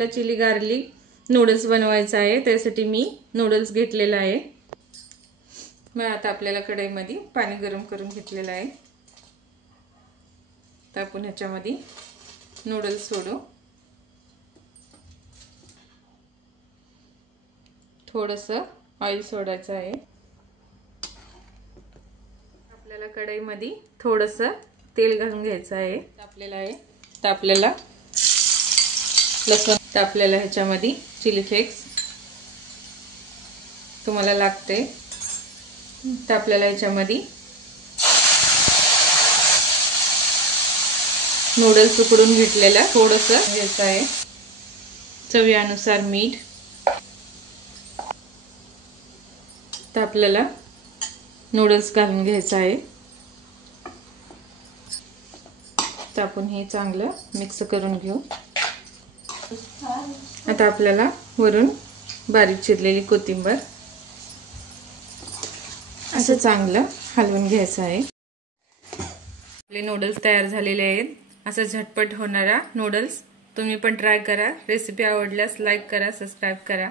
आपल्याला chilli garlic noodles बनवायचा आहे। त्यासाठी मी नूडल्स घेतलेला आहे। मग आता आपल्याला कढईमध्ये पाणी गरम करून घेतलेलं आहे। तर आपण ह्याच्यामध्ये नूडल्स सोडू। थोडंसं ऑइल सोडायचं आहे। आपल्याला कढईमध्ये थोडंसं तेल घालून घ्यायचं आहे। आपल्याला लसूण, आपल्याला ह्याच्यामध्ये चिली फ्लेक्स तुम्हाला लागते तर आपल्याला ह्याच्यामध्ये नूडल्स उकडून घेतलेला थोडंसं घ्यायचं आहे। चवीनुसार मीठ। तर आपल्याला नूडल्स घालून घ्यायचं आहे। तर आपण हे चांगलं मिक्स करून घेऊ। आता आपल्याला वरून बारीक चिरलेली कोथिंबीर असं चांगलं हलवून घ्यायचं आहे। आपले नूडल्स तयार झालेले आहेत। असं झटपट होणारा नूडल्स तुम्ही पण ट्राय करा। रेसिपी आवडल्यास लाईक करा, सबस्क्राइब करा।